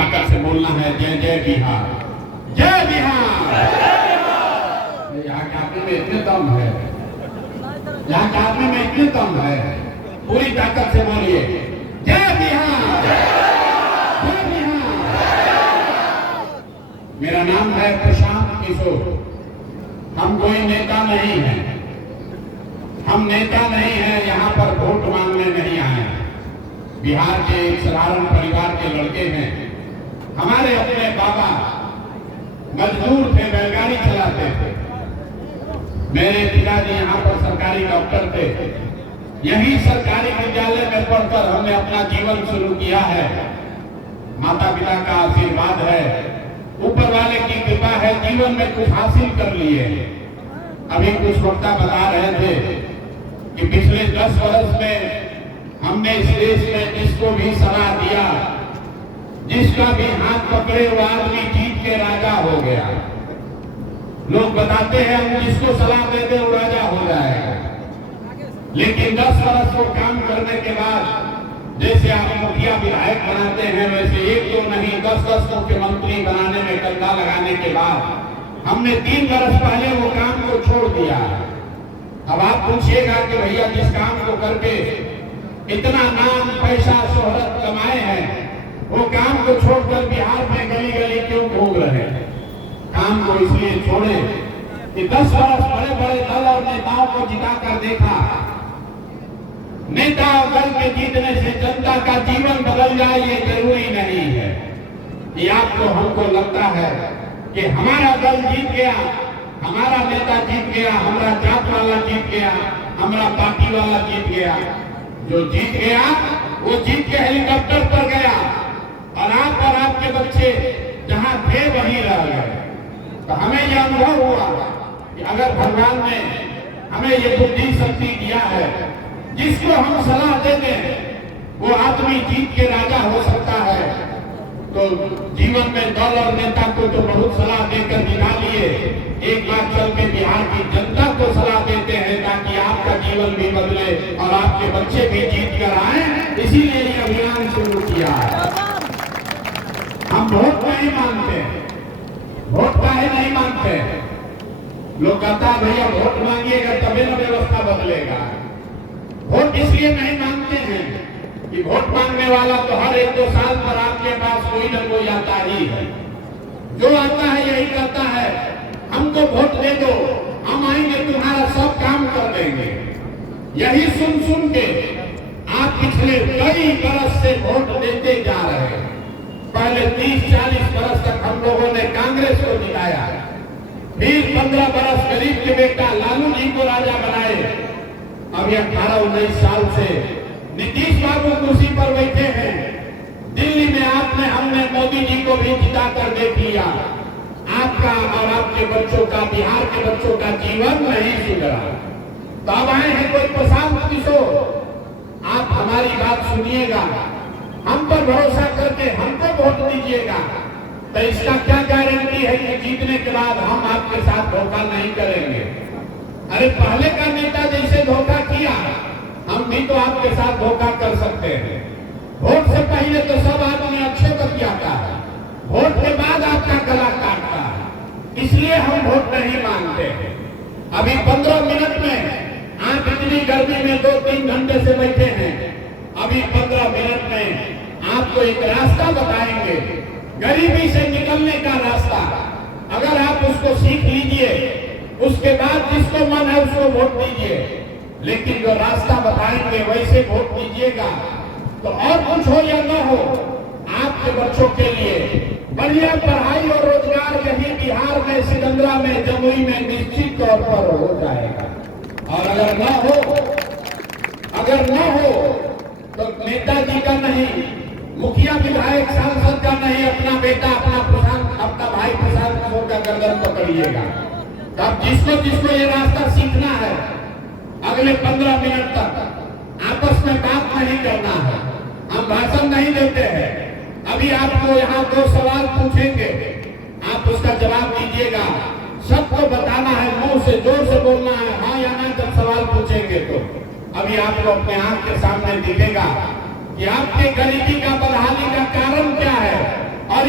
ताकत से बोलना है जय जय बिहार, जय बिहार। यहाँ के आदमी में इतने दम है, यहाँ के आदमी में इतने दम है, पूरी ताकत से बोलिए जय बिहार, जय बिहार। मेरा नाम है प्रशांत किशोर। हम कोई नेता नहीं है, हम नेता नहीं है, यहाँ पर वोट मांगने नहीं आए। बिहार के एक साधारण परिवार के लड़के हैं। हमारे अपने बाबा मजदूर थे, बैलगाड़ी चलाते थे। मेरे पिताजी यहाँ पर सरकारी डॉक्टर थे। यही सरकारी विद्यालय में पढ़कर हमने अपना जीवन शुरू किया है। माता पिता का आशीर्वाद है, ऊपर वाले की कृपा है, जीवन में कुछ हासिल कर लिए। अभी कुछ वक्ता बता रहे थे कि पिछले 10 वर्ष में हमने इस देश में जिसको भी सलाह दिया, जिसका भी हाथ पकड़े वो आदमी जीत के राजा हो गया। लोग बताते हैं हम जिसको सलाह देते वो राजा हो जाएगा, लेकिन 10 वर्ष को काम करने के बाद जैसे आप मुखिया विधायक बनाते हैं, वैसे एक तो नहीं 10-10 मुख्यमंत्री बनाने में कंधा लगाने के बाद हमने 3 वर्ष पहले वो काम को छोड़ दिया। अब आप पूछिएगा कि भैया जिस काम को करके इतना नाम पैसा शोहरत कमाए हैं, वो काम को छोड़कर बिहार में गली गली क्यों घूम रहे हैं? काम को इसलिए छोड़े कि 10 वर्ष बड़े बड़े दल और नेताओं को जिताकर देखा। नेता और दल के जीतने से जनता का जीवन बदल जाए ये जरूरी नहीं है। कि आपको हमको लगता है कि हमारा दल जीत गया, हमारा नेता जीत गया, हमारा जात वाला जीत गया, हमारा पार्टी वाला जीत गया। जो जीत गया वो जीत के हेलीकॉप्टर पर गया और आप और आपके बच्चे जहां थे वहीं रह गए। तो हमें यह अनुभव हुआ कि अगर भगवान ने हमें ये बुद्धि शक्ति दिया है, जिसको हम सलाह दे दें वो आदमी जीत के राजा हो सकता है। तो जीवन में दल और नेता को तो बहुत सलाह देकर जिता लिए, एक बार चल के बिहार की जनता को सलाह देते हैं ताकि आपका जीवन भी बदले और आपके बच्चे भी जीत कर आए। इसीलिए ये अभियान शुरू किया है। हम वोट नहीं मांगते, वोट काहे नहीं मांगते? लोग कहता भैया वोट मांगिएगा तभी ना व्यवस्था बदलेगा। वोट इसलिए नहीं मांगते हैं कि वोट मांगने वाला तो हर 1-2 साल पर आपके पास कोई न कोई आता ही है। जो आता है यही कहता है हमको वोट दे दो, हम आएंगे तुम्हारा सब काम कर देंगे। यही सुन सुन के आप पिछले कई बरस से वोट देते जा रहे हैं। पहले 30-40 बरस तक हम लोगों ने कांग्रेस को जिताया, फिर 15 बरस गरीब के बेटा लालू जी को राजा बनाए। अभी 18-19 साल से नीतीश बाबू कुर्सी पर बैठे हैं। दिल्ली में आपने हमने मोदी जी को भी जिताकर देख लिया। आपका और आपके बच्चों का, बिहार के बच्चों का जीवन नहीं सुधरा। तो अब आए हैं कोई प्रशांत किशोर, आप हमारी बात सुनिएगा, हम पर भरोसा करके हमको वोट दीजिएगा। तो इसका क्या गारंटी है कि जीतने के बाद हम आपके साथ धोखा नहीं करेंगे? अरे पहले का नेता जैसे धोखा किया, हम भी तो आपके साथ धोखा कर सकते हैं। वोट से पहले तो सब आदमी अच्छे बतियाता है, वोट के बाद आपका गला काटता है। इसलिए हम वोट नहीं मांगते हैं। अभी 15 मिनट में आप इतनी गर्मी में 2-3 घंटे से बैठे हैं। अभी 15 मिनट में आपको एक रास्ता बताएंगे, गरीबी से निकलने का रास्ता। अगर आप उसको सीख लीजिए, उसके बाद जिसको मन है उसको वोट दीजिए, लेकिन जो रास्ता बताएंगे वैसे वोट दीजिएगा। तो और कुछ हो या न हो, आपके बच्चों के लिए बढ़िया पढ़ाई और रोजगार यही बिहार में, सिकंदरा में, जमुई में निश्चित तौर पर हो जाएगा। और अगर न हो तो नेताजी का नहीं, मुखिया विधायक सांसद का नहीं, अपना बेटा, अपना भाई प्रशांत किशोर का गर्दन पकड़िएगा। अब जिसको ये रास्ता सीखना है, अगले 15 मिनट तक आपस में बात नहीं करना है, हम भाषण नहीं देते हैं। अभी आपको यहाँ 2 सवाल पूछेंगे, आप उसका जवाब दीजिएगा। सबको बताना है, मुंह से जोर से बोलना है, हाँ या ना जब सवाल पूछेंगे तो। अभी आपको अपने आंख के सामने दिखेगा कि आपके गरीबी का, बदहाली का कारण क्या है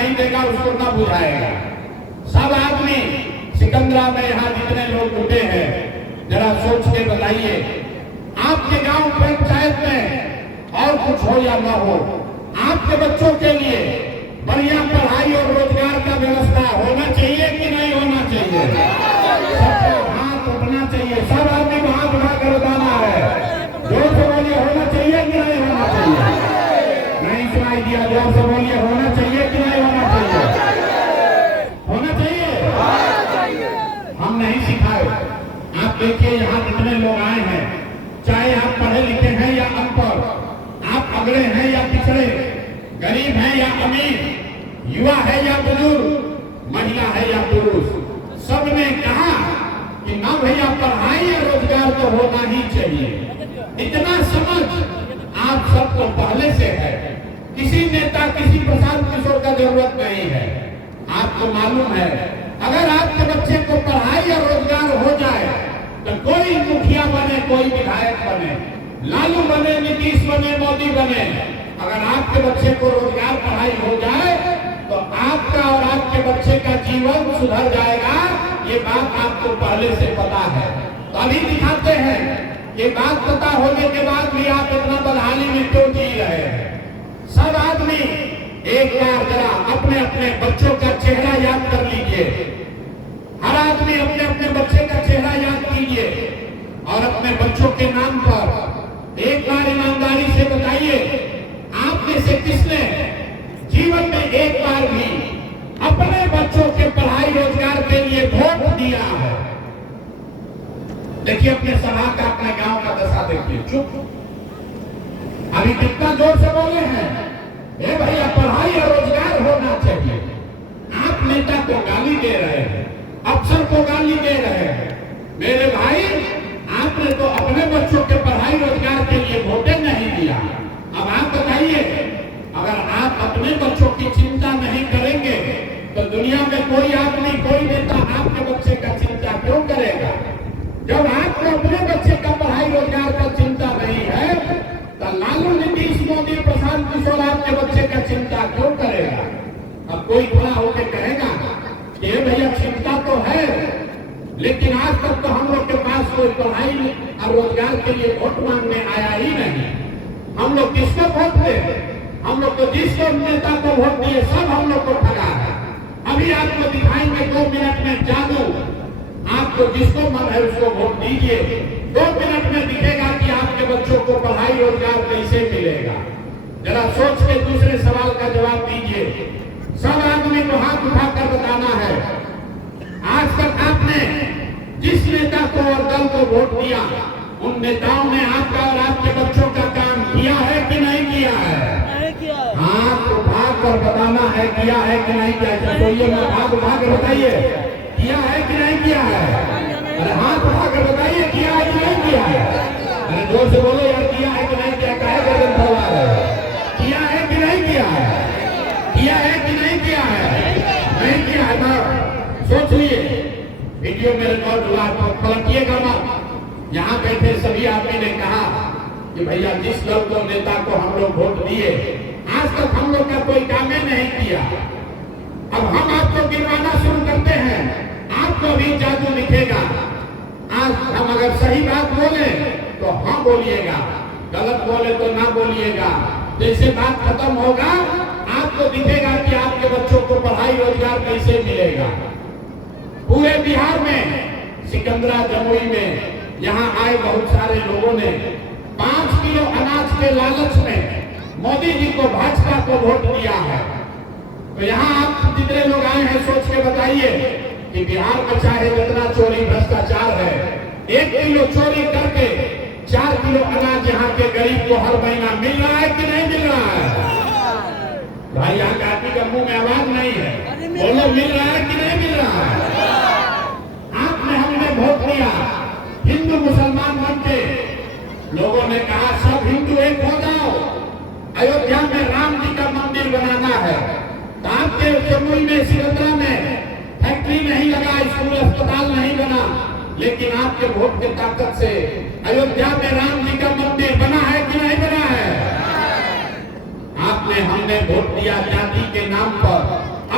नहीं देगा उसको न बुझाएगा। सब आदमी सिकंदरा में यहाँ जितने लोग जुटे हैं, जरा सोच के बताइए, आपके गांव पंचायत में और कुछ हो या न हो, आपके बच्चों के लिए बढ़िया पढ़ाई और रोजगार का व्यवस्था होना चाहिए कि नहीं होना चाहिए? सबको हाथ उठना चाहिए, सब आदमी को हाथ उठा कर बताना है। जोर से बोलिए, होना चाहिए कि नहीं होना चाहिए? नहीं सुनाई दिया, जोर से बोलिए, होना चाहिए कि नहीं होना चाहिए? होना चाहिए। हम नहीं सिखाए। आप देखिए यहाँ जितने लोग आए हैं, चाहे आप पढ़े लिखे हैं या अनपढ़, आप अगड़े हैं या पिछड़े, गरीब है या अमीर, युवा है या बुजुर्ग, महिला है या पुरुष, सबने कहा कि ना भैया पढ़ाई या रोजगार तो होना ही चाहिए। इतना समझ आप सबको पहले से है, किसी नेता किसी प्रशांत किशोर का जरूरत नहीं है। आपको मालूम है, अगर आपके बच्चे को पढ़ाई और रोजगार हो जाए तो कोई मुखिया बने, कोई विधायक बने, लालू बने, नीतीश बने, मोदी बने, अगर आपके बच्चे को रोजगार पढ़ाई हो जाए तो आपका और आपके बच्चे का जीवन सुधर जाएगा। ये बात आपको पहले से पता है। तो अभी दिखाते हैं, ये बात पता होने के बाद भी आप इतना बदहाली में क्यों जी रहे हैं? सब आदमी एक बार जरा अपने अपने बच्चों का चेहरा याद कर लीजिए। हर आदमी अपने अपने बच्चे का चेहरा याद कीजिए और अपने बच्चों के नाम पर एक बार ईमानदारी से बताइए, आप में से किसने जीवन में एक बार भी अपने बच्चों के पढ़ाई रोजगार के लिए वोट दिया है? देखिए अपने सभा का, अपने गांव का दशा देखिए। चुप, अभी कितना जोर से बोले हैं, ए भैया पढ़ाई और रोजगार होना चाहिए। आप नेता को गाली दे रहे हैं, अफसर को गाली दे रहे हैं। मेरे भाई, आपने तो अपने बच्चों के पढ़ाई रोजगार के लिए वोटे नहीं दिया। अब आप बताइए, अगर आप अपने बच्चों की चिंता नहीं करेंगे तो दुनिया में कोई आदमी, कोई नेता आपके बच्चे का चिंता क्यों करेगा? जब आपको अपने बच्चे का पढ़ाई रोजगार का चिंता नहीं है तो लालू, नीतीश, मोदी, प्रशांत किशोर आपके बच्चे का चिंता क्यों करेगा? अब कोई खड़ा होकर कहेगा कि भैया चिंता तो है, लेकिन आज तक तो हम लोग के पास कोई पढ़ाई और रोजगार के लिए वोट मांगने आया ही नहीं। हम लोग किसको वोट दे? हम लोग तो जिसको नेता को वोट दिए सब हम लोग को ठगा है। अभी आपको दिखाएंगे 2 मिनट में जादू। आपको जिसको मन है उसको वोट दीजिए, 2 मिनट में दिखेगा कि आपके बच्चों को पढ़ाई रोजगार कैसे मिलेगा। जरा सोच के दूसरे सवाल का जवाब दीजिए। सब आदमी को हाथ उठाकर बताना है, आज तक आपने जिस नेता को और दल को वोट दिया, उन नेताओं ने आपका और आपके बच्चों का काम किया है कि नहीं किया है? हाथ उठाकर बताना है, किया है कि नहीं किया है? तो ये हाथ उठाकर बताइए, किया है कि नहीं किया है? अरे हाथ उठाकर बताइए, किया है कि नहीं किया है? अरे जोर से बोलो यार, किया है कि नहीं किया? काहे गर्दन फैला रहे हो? किया है कि नहीं किया है? किया है कि नहीं किया है? नहीं किया है तो सोच लिए। वीडियो में रिकॉर्ड हुआ तो पलटिएगा मत। यहाँ बैठे सभी आदमी ने कहा कि भैया जिस दल को, नेता को हम लोग वोट दिए, आज तक हम लोग का कोई काम ही नहीं किया। अब हम आपको गिनवाना शुरू करते हैं, आपको भी जादू दिखेगा। आज हम अगर सही बात बोले तो हाँ बोलिएगा, गलत बोले तो ना बोलिएगा। जैसे बात खत्म होगा आपको दिखेगा कि आपके बच्चों को पढ़ाई रोजगार कैसे मिलेगा। पूरे बिहार में, सिकंदरा, जमुई में यहाँ आए बहुत सारे लोगों ने 5 किलो अनाज के लालच में मोदी जी को, भाजपा को वोट दिया है। तो यहाँ आप जितने लोग आए हैं सोच के बताइए कि बिहार में चाहे जितना चोरी भ्रष्टाचार है, 1 किलो चोरी करके 4 किलो अनाज यहाँ के गरीब को हर महीना मिल रहा है कि नहीं मिल रहा है? भाई यहाँ के आदमी का मुंह में आवाज नहीं है, बोलो मिल रहा है कि नहीं मिल रहा है? आपने, हमने वोट दिया, हिंदू मुसलमान बन के लोगों ने कहा सब हिंदू एक हो जाओ, अयोध्या में राम जी का मंदिर बनाना है। तो आपके जमुई में, सिकंदरा में फैक्ट्री नहीं लगा, स्कूल अस्पताल नहीं बना, लेकिन आपके वोट की ताकत से अयोध्या में राम जी का मंदिर बना है कि नहीं बना है? आपने, हमने वोट दिया जाति के नाम पर,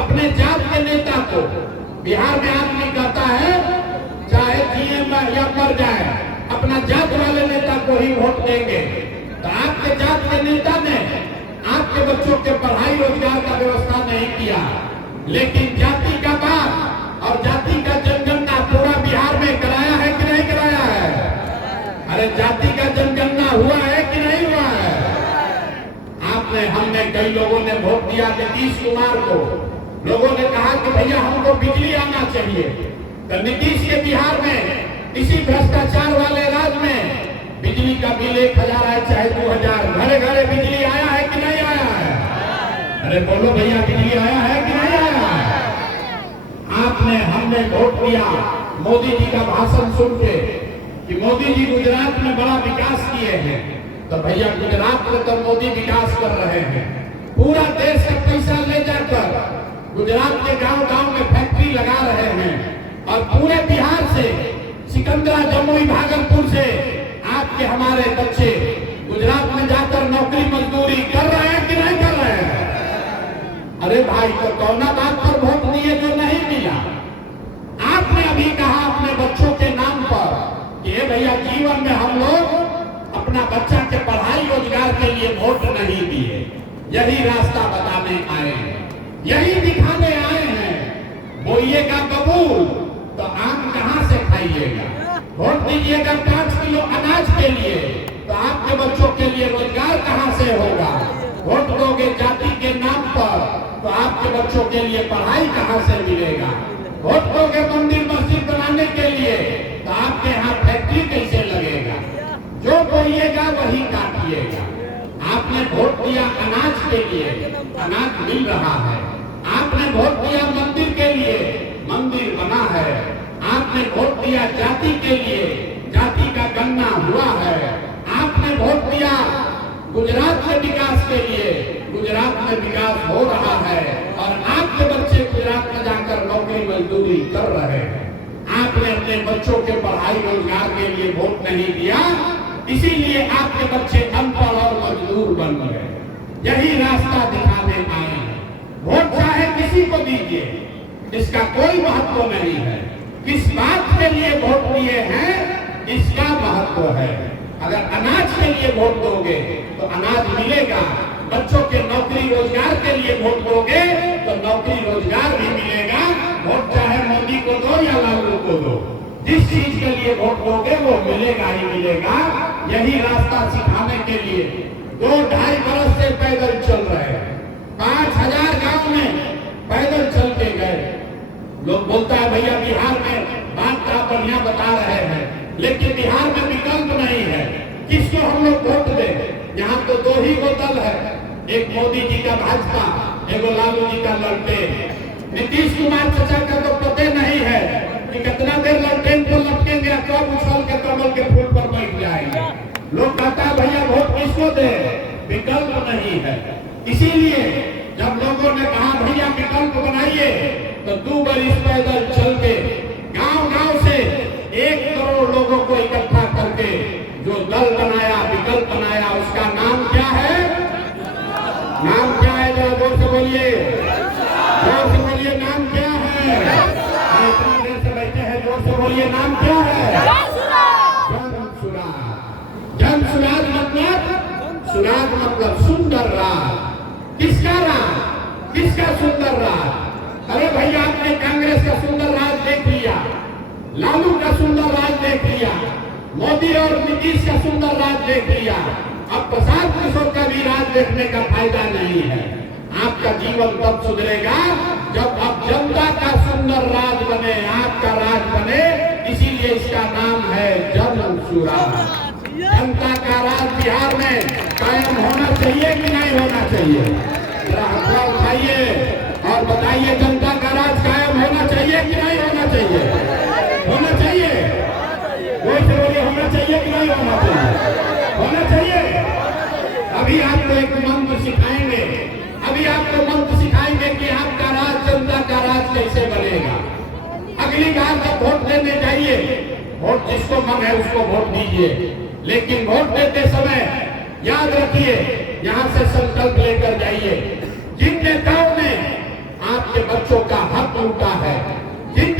बिहार में आदमी कहता है चाहे जिए या मर जाए अपना जात वाले नेता को ही वोट देंगे। तो आपके जात के नेता ने आपके बच्चों के पढ़ाई रोजगार का व्यवस्था नहीं किया, लेकिन जाति का बात और जाति का जनगणना पूरा बिहार में कराया है कि नहीं कराया है? अरे जाति का जनगणना हुआ है कि नहीं हुआ है? आपने हमने कई लोगों ने वोट दिया नीतीश कुमार को। लोगों ने कहा कि भैया हमको बिजली आना चाहिए, तो नीतीश के बिहार में इसी भ्रष्टाचार वाले राज्य में बिजली का बिल 1000 है चाहे 2000, घरे घरे बिजली आया है कि नहीं आया है? अरे बोलो भैया, बिजली आया है कि नहीं आया है? आपने हमने वोट दिया मोदी जी का भाषण सुन के कि मोदी जी गुजरात में बड़ा विकास किए हैं। तो भैया गुजरात में तो मोदी विकास कर रहे हैं, पूरा देश का पैसा ले जाकर गुजरात के गांव गांव में फैक्ट्री लगा रहे हैं और पूरे बिहार से सिकंदरा, जमुई, भागलपुर से आपके हमारे बच्चे गुजरात में जाकर नौकरी मजदूरी कर रहे हैं कि नहीं कर रहे हैं? अरे भाई, तो कौना बात पर वोट दिए जो नहीं दिया? आपने अभी कहा अपने बच्चों के नाम पर कि भैया जीवन में हम लोग अपना बच्चा के पढ़ाई रोजगार के लिए वोट नहीं दिए। यही रास्ता बताने आए हैं, यही दिखाने आए हैं। बोइएगा बबूल तो आम कहां से खाइएगा? वोट दीजिएगा 5 किलो अनाज के लिए तो आपके बच्चों के लिए रोजगार कहां से होगा? वोट दोगे जाति के नाम पर तो आपके बच्चों के लिए पढ़ाई कहां से मिलेगा? वोट दोगे मंदिर मस्जिद बनाने के लिए तो आपके यहाँ फैक्ट्री कैसे लगेगा? जो बोइएगा वही काटिएगा। आपने वोट दिया अनाज के लिए, अनाज मिल रहा है। आपने वोट दिया मंदिर के लिए, मंदिर बना है। आपने वोट दिया जाति के लिए, जाति का गणना हुआ है। आपने वोट दिया गुजरात के विकास के लिए, गुजरात में विकास हो रहा है और आपके बच्चे गुजरात में जाकर नौकरी मजदूरी कर रहे हैं। आपने अपने बच्चों के पढ़ाई रोजगार के लिए वोट नहीं दिया, इसीलिए आपके बच्चे अनपढ़ और मजदूर बन गए। यही रास्ता दिखाने आए हैं। वोट चाहे किसी को दीजिए, इसका कोई महत्व नहीं है। किस बात के लिए वोट दिए हैं इसका महत्व है। अगर अनाज के लिए वोट दोगे तो अनाज मिलेगा, बच्चों के नौकरी रोजगार के लिए वोट दोगे तो नौकरी रोजगार भी मिलेगा। वोट चाहे मोदी को दो या लालू को दो, जिस चीज के लिए वोट दोगे वो मिलेगा ही मिलेगा। यही रास्ता सिखाने के लिए 2-2.5 बरस से पैदल चल रहे हैं। 5000 गांव में पैदल चल के गए। लोग बोलता है भैया बिहार में बात आप बढ़िया बता रहे हैं, लेकिन बिहार में विकल्प नहीं है। किसको हम लोग वोट दें? यहाँ तो 2 ही दल है, एक मोदी जी का भाजपा, एक लालू जी का ललटेन। नीतीश कुमार चाचा का तो पता नहीं है कि कितना देर ललटेन को लटकेंगे, कब उछल के कमल के फूल पर बैठ जाएंगे। लोग कहता है भैया वोट किसको दे? विकल्प नहीं है। इसीलिए जब लोगों ने कहा भैया विकल्प बनाइए तो 2 बरिस पैदल चल के गांव गांव से 1 करोड़ लोगों को इकट्ठा करके जो दल बनाया, विकल्प बनाया, उसका नाम क्या है? नाम क्या है? जरा जोर से बोलिए, जोर से बोलिए, नाम क्या है? इतना देर से बैठे हैं, जोर से बोलिए, नाम क्या है? जन सुराज। जन सुराज मतलब, सुराज मतलब सुंदर राज। किसका राज? किसका सुंदर राज? अरे भैया आपने कांग्रेस का सुंदर राज देख लिया, लालू का सुंदर राज देख लिया, मोदी और नीतीश का सुंदर राज देख लिया। अब प्रसाद किशोर का भी राज देखने का फायदा नहीं है। आपका जीवन तब सुधरेगा जब अब जनता का सुंदर राज बने, आपका राज बने। इसीलिए इसका नाम है जन सुराज। जनता का राज बिहार में कायम होना चाहिए कि नहीं होना चाहिए? जरा हाथ उठाइए और बताइए, जनता का राज कायम होना चाहिए कि नहीं होना चाहिए? होना चाहिए। कोई से बोलिए, होना चाहिए कि नहीं होना चाहिए? होना चाहिए। अभी आपको एक मंत्र सिखाएंगे, अभी आपको मंत्र सिखाएंगे कि आपका राज, जनता का राज कैसे बनेगा। अगली बार जब वोट देने जाइए, वोट जिसको मन है उसको वोट दीजिए, लेकिन वोट देते समय याद रखिए, यहाँ से संकल्प लेकर जाइए, जिन नेताओं ने आपके बच्चों का हक लूटा है, जिन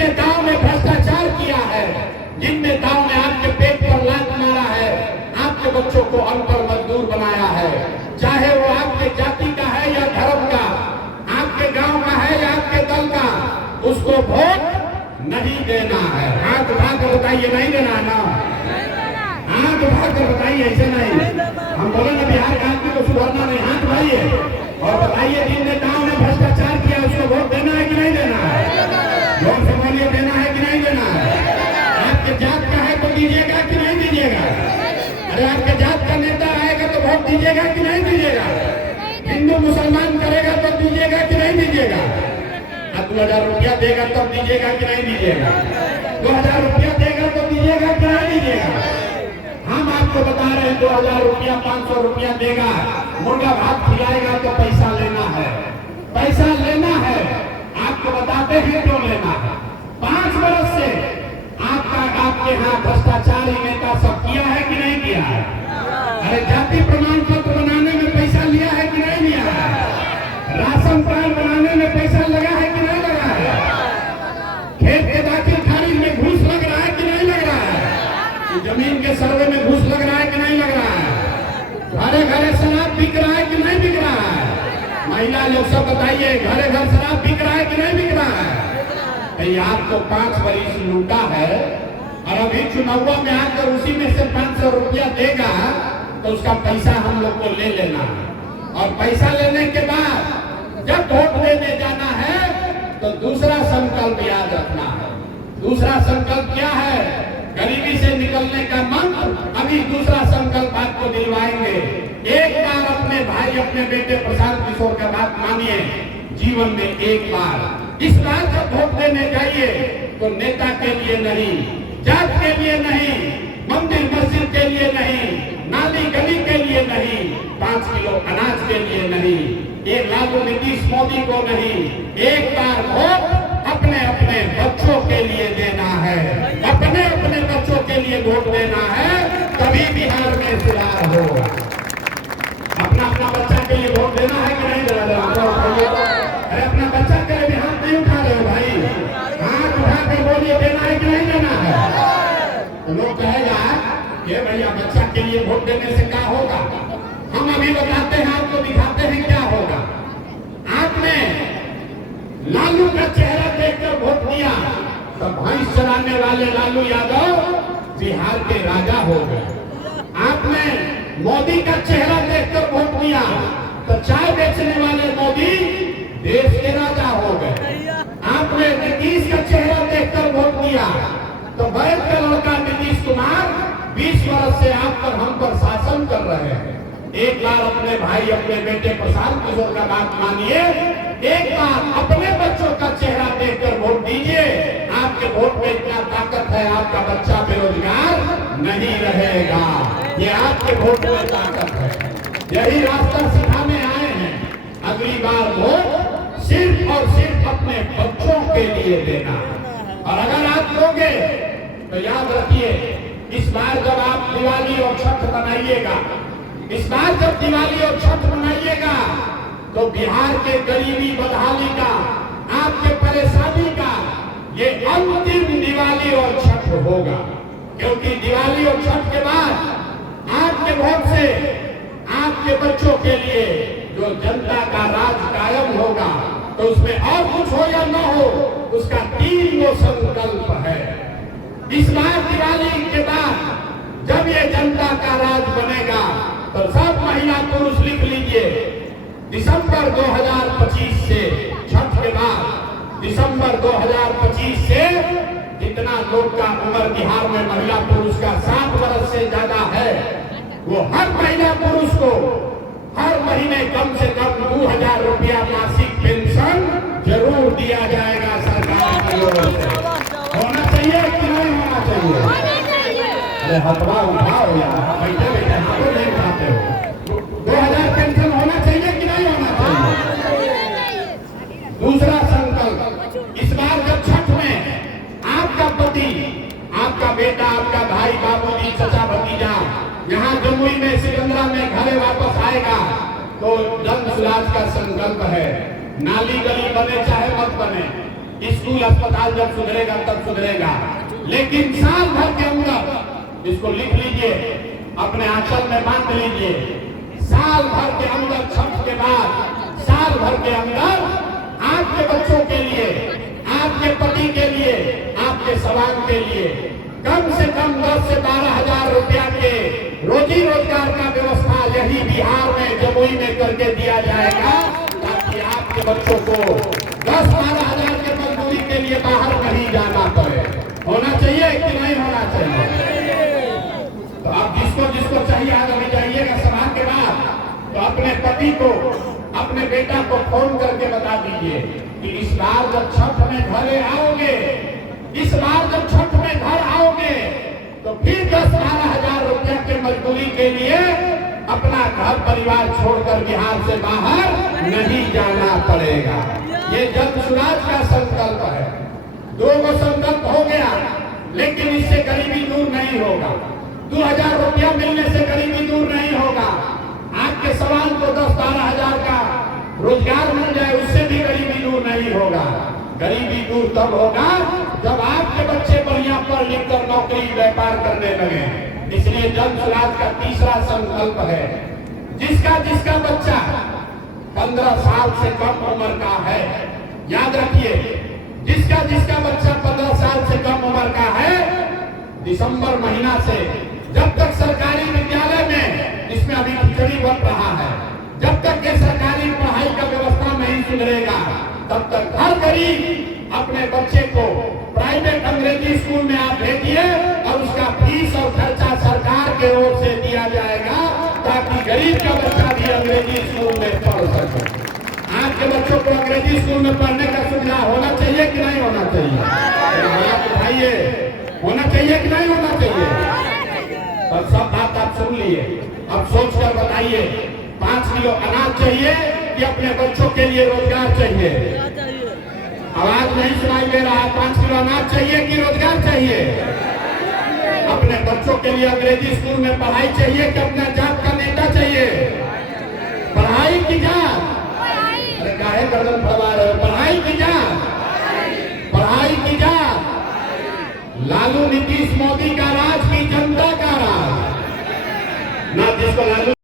जिन नेताओं ने आपके पेट पर लात मारा है, आपके बच्चों को अनपढ़ मजदूर बनाया है, चाहे वो आपके जाति का है या धर्म का, आपके गांव का है या आपके दल का, उसको वोट नहीं देना है। हाथ उठाकर बताइए, नहीं देना है ना? हाथ उठाकर बताइए, ऐसे नहीं। हम बोले ना बिहार का आदमी को सुधारना नहीं, हाथ उठाइए और बताइए जिन नेताओं ने भ्रष्टाचार किया उसको वोट देना है कि नहीं देना है? लोग से बोलिए, देना है कि नहीं देना है? आपके जात का है तो दीजिएगा कि नहीं दीजिएगा? अरे आपके जात का नेता आएगा तो वोट दीजिएगा कि नहीं दीजिएगा? हिंदू मुसलमान करेगा तो दीजिएगा कि नहीं दीजिएगा? 2000 रुपया देगा तब दीजिएगा कि नहीं दीजिएगा? 2000 रुपया देगा तो दीजिएगा कि नहीं दीजिएगा? हम आपको बता रहे हैं 2000 रुपया 500 रुपया देगा, मुर्गा भात खिलाएगा तो पैसा लेना है, पैसा लेना है। आपको बताते हैं क्यों लेना है। 5 वर्ष से आपके यहाँ भ्रष्टाचारी नेता सब किया है कि नहीं किया है? अरे जाति प्रमाण पत्र बनाने में पैसा लिया है कि नहीं लिया है? राशन कार्ड बनाने में पैसा लगा है कि नहीं लगा है? खेत के दाखिल खारिज में घूस लग रहा है कि नहीं लग रहा है? जमीन के सर्वे में घूस लग रहा है कि नहीं लग रहा है? घरे घरे शराब बिक रहा है कि नहीं बिक रहा है? महिला लोग सब बताइए, घरे घर शराब बिक रहा है कि नहीं बिक रहा है? आपको 5 वर्ष लूटा है और अभी चुनाव में आकर उसी में से 500 रुपया देगा तो उसका पैसा हम लोग को ले लेना है। और पैसा लेने के बाद जब वोट देने जाना है तो दूसरा संकल्प याद रखना है। दूसरा संकल्प क्या है? गरीबी से निकलने का मंत्र। अभी दूसरा संकल्प आपको दिलवाएंगे। एक बार अपने भाई, अपने बेटे प्रशांत किशोर का बात मानिए, जीवन में एक बार। इस बार जब वोट देने जाइए तो नेता के लिए नहीं, जात के लिए नहीं, मंदिर मस्जिद के लिए नहीं, नाली गली के लिए नहीं, 5 किलो अनाज के लिए नहीं, एक लालू नीतीश मोदी को नहीं, एक बार वोट अपने अपने बच्चों के लिए देना है। अपने अपने बच्चों के लिए वोट देना है, तभी बिहार में सुधार होगा। अपना अपना बच्चा के लिए वोट देना है कि नहीं देना? अरे अपना बच्चा के लिए भी हाथ नहीं उठा रहे हो भाई, हाथ उठा कर बोलिए, देना है कि नहीं देना है? तो लोग कहेगा ये भैया बच्चा के लिए वोट देने से क्या होगा? हम अभी बताते हैं, आपको दिखाते हैं क्या होगा। आपने लालू का चेहरा देखकर वोट दिया तो भैंस चराने वाले लालू यादव बिहार के राजा हो गए। आपने मोदी का चेहरा देखकर वोट दिया तो चाय बेचने वाले मोदी देश के राजा हो गए। आपने नीतीश का चेहरा देखकर वोट दिया तो वैद का लड़का नीतीश कुमार 20 वर्ष से आप पर हम पर शासन कर रहे हैं। एक बार अपने भाई, अपने बेटे प्रशांत किशोर का बात मानिए, एक बार अपने बच्चों का चेहरा देखकर वोट दीजिए। आपके वोट में इतना ताकत है, आपका बच्चा बेरोजगार नहीं रहेगा। ये आपके वोट में ताकत है, यही रास्ता सिखाने आए हैं। अगली बार वोट सिर्फ और सिर्फ अपने बच्चों के लिए देना। और अगर आप दोगे तो याद रखिए, इस बार जब आप दिवाली और छठ मनाइएगा, इस बार जब दिवाली और छठ मनाइएगा तो बिहार के गरीबी बदहाली का, आपके परेशानी का ये अंतिम दिवाली और छठ होगा। क्योंकि दिवाली और छठ के बाद आपके वोट से आपके बच्चों के लिए जो जनता का राज कायम होगा, तो उसमें और कुछ हो या न हो, उसका 3 गो संकल्प है। इस बार दिवाली के बाद जब ये जनता का राज बनेगा तो सब महिला पुरुष लिख लीजिए, दिसंबर 2025 से, छठ के बाद दिसंबर 2025 से जितना लोग का उम्र बिहार में महिला पुरुष का 7 वर्ष से ज्यादा है, वो हर महिला पुरुष को हर महीने कम से कम 2000 रुपया मासिक पेंशन जरूर दिया जाएगा सरकार की ओर से। होना चाहिए कि नहीं होना चाहिए? अरे हथवा उठाओ यार, बैठे बैठे हाथों नहीं उठाते हो। 2000 पेंशन होना चाहिए कि नहीं होना चाहिए? दूसरा संकल्प, इस बार जब छठ में आपका पति, आपका बेटा, आपका भाई, बाबूजी, चचा, भतीजा यहाँ जमुई में, सिकंदरा में घरे वापस आएगा तो जन सुराज का संकल्प है। नाली गली बने चाहे मत बने, स्कूल अस्पताल जब सुधरेगा तब सुधरेगा, लेकिन साल भर के अंदर, इसको लिख लीजिए, अपने आंचल में बांध लीजिए, साल भर के अंदर, छठ के बाद साल भर के अंदर आपके बच्चों के लिए, आपके पति के लिए, आपके सवाल के लिए कम से कम 10 से 12 हजार रुपया के रोजी रोजगार का व्यवस्था यही बिहार में, जमुई में करके दिया जाएगा, ताकि आपके बच्चों को 10-12 हजार के मजदूरी के लिए बाहर नहीं जाना पड़े। होना चाहिए कि नहीं होना चाहिए? तो आप जिसको जिसको चाहिए आज अभी जाइएगा सभा के बाद, तो अपने पति को, अपने बेटा को फोन करके बता दीजिए कि इस बार जब छठ में घरे आओगे, इस बार जब छठ में घर आओगे, तो फिर 10-12 हजार रुपया के मजदूरी के लिए अपना घर परिवार छोड़कर बिहार से बाहर नहीं जाना पड़ेगा। ये जन स्वराज का संकल्प है। 2 संकल्प हो गया, लेकिन इससे गरीबी दूर नहीं होगा। 2000 रुपया मिलने से गरीबी दूर नहीं होगा। आपके सवाल को 10-12 हजार का रोजगार मिल जाए, उससे भी गरीबी दूर नहीं होगा। गरीबी दूर तब होगा जब आपके बच्चे बढ़िया पढ़ लिख कर नौकरी व्यापार करने लगे। इसलिए जन स्वराज का तीसरा संकल्प है, जिसका जिसका बच्चा 15 साल से कम उम्र का है, याद रखिए, जिसका जिसका बच्चा 15 साल से कम उम्र का है, दिसंबर महीना से जब तक सरकारी विद्यालय में, इसमें अभी खिचड़ी बन रहा है, जब तक ये सरकारी पढ़ाई का व्यवस्था नहीं सुधरेगा, तब तक हर गरीब अपने बच्चे को प्राइवेट अंग्रेजी स्कूल में आप भेजिए और उसका फीस और खर्चा सरकार के ओर से दिया जाएगा, ताकि गरीब का बच्चा भी अंग्रेजी स्कूल में पढ़ सके। आज के बच्चों को अंग्रेजी स्कूल में पढ़ने का सुविधा होना चाहिए कि नहीं होना चाहिए? बताइए, होना चाहिए कि नहीं होना चाहिए? और सब बात आप सुन लिए, अब सोच कर बताइए, 5 किलो अनाज चाहिए कि अपने बच्चों के लिए रोजगार चाहिए? आवाज नहीं सुनाई दे रहा। 5 किलो अनाज चाहिए कि रोजगार चाहिए? अपने बच्चों के लिए अंग्रेजी स्कूल में पढ़ाई चाहिए कि अपना जात का नेता चाहिए? पढ़ाई की जात? अरे काहे गर्दन फड़वा रहे हो? पढ़ाई की जात, पढ़ाई की जात। लालू नीतीश मोदी का राज की जनता का राज, ना जिसको लालू